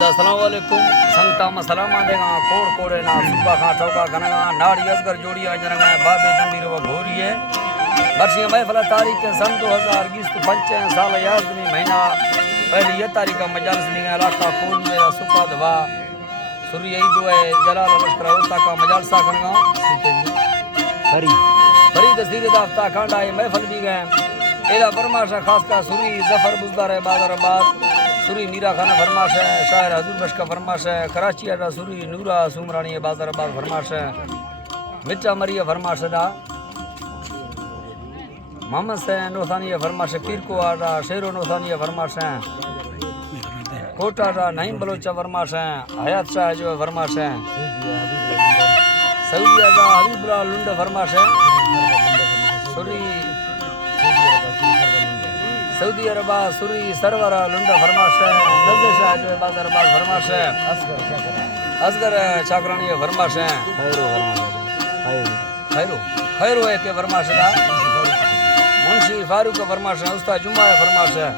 अस्सलामुअलैकुम संगता मसलामा देगा कोड़ कोड़े ना सुबह खा ठोका गनगा नाड़ी असगर जोड़ी अजनगा बाबे जमीर व घोरिए बरसी महफिल तारीख सन 2020 पंचे साल याजमी महीना पहली ये तारीख मजालस निगा इलाका कोल मेरा सुका दवा सुरी यही दुआ जलाल लश्कर होता का मजालसा गनगा फरी तस्दीर दाफ्ता कांडा ये महफिल भी गए एदा फरमाशा खास का सुरी जफर बुजदार है बादराबाद सुरी मीरा खाना फरमाश है शायर हजूर बश का फरमाश है कराची आडा सुरी नूरा सुमरानी बादराबाद फरमाश है मिर्चा मरिया फरमाश है मोहम्मद से नौसानी फरमाश है पीर को आडा शेरो नौसानी फरमाश है कोटा आडा नईम बलोचा फरमाश है हयात शाह जो फरमाश है सऊदी आडा हबीबुल्लाह लुंड फरमाश है सुरी सऊदी अरबा सुरी सरवरा लुंडा फरमाश है नजर शाह जो बादराबाद फरमाश है असगर चाकरानी फरमाश है खैरो है के फरमाश है मुंशी फारूक फरमाश है उस्ताद जुम्मा फरमाश है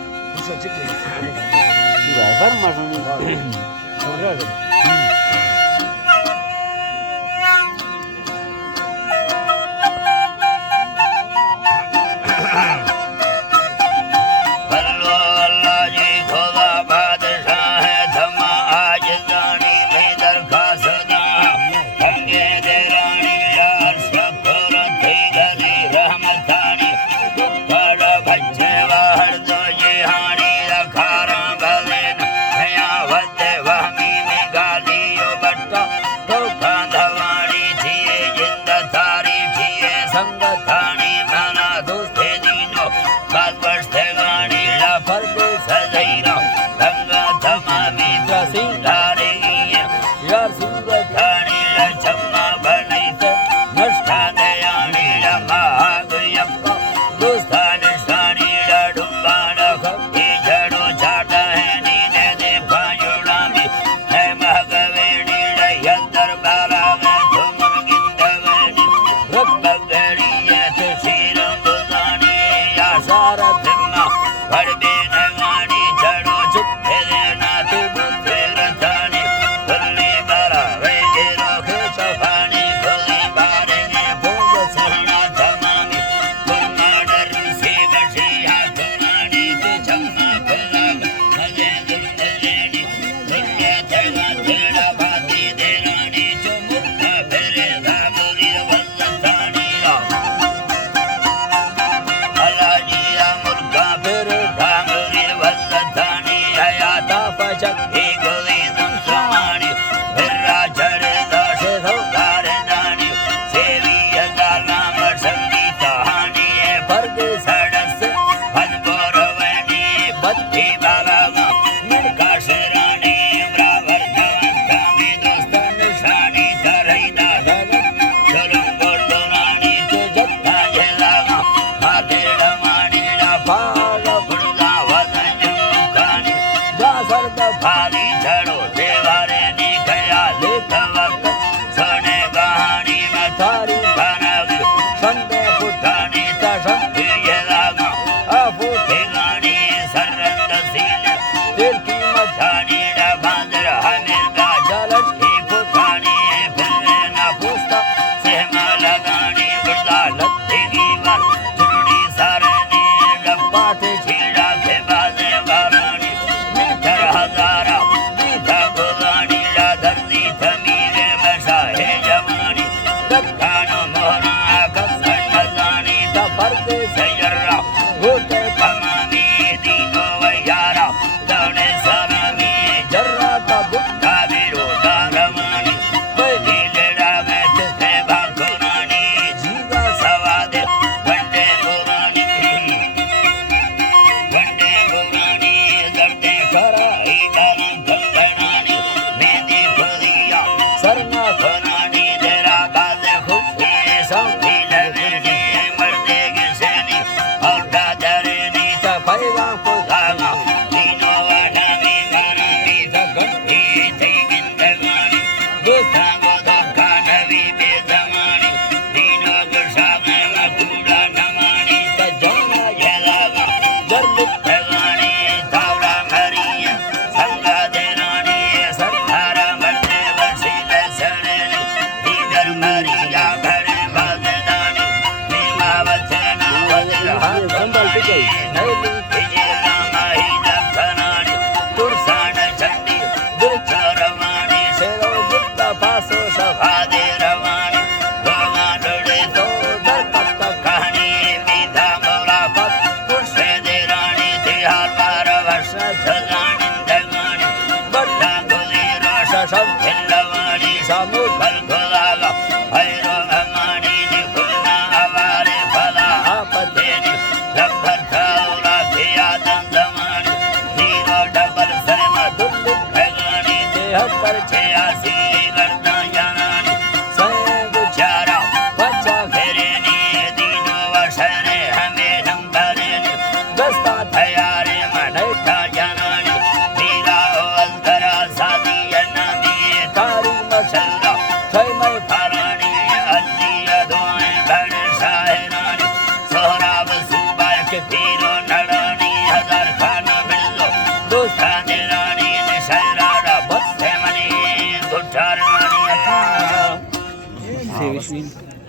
27 में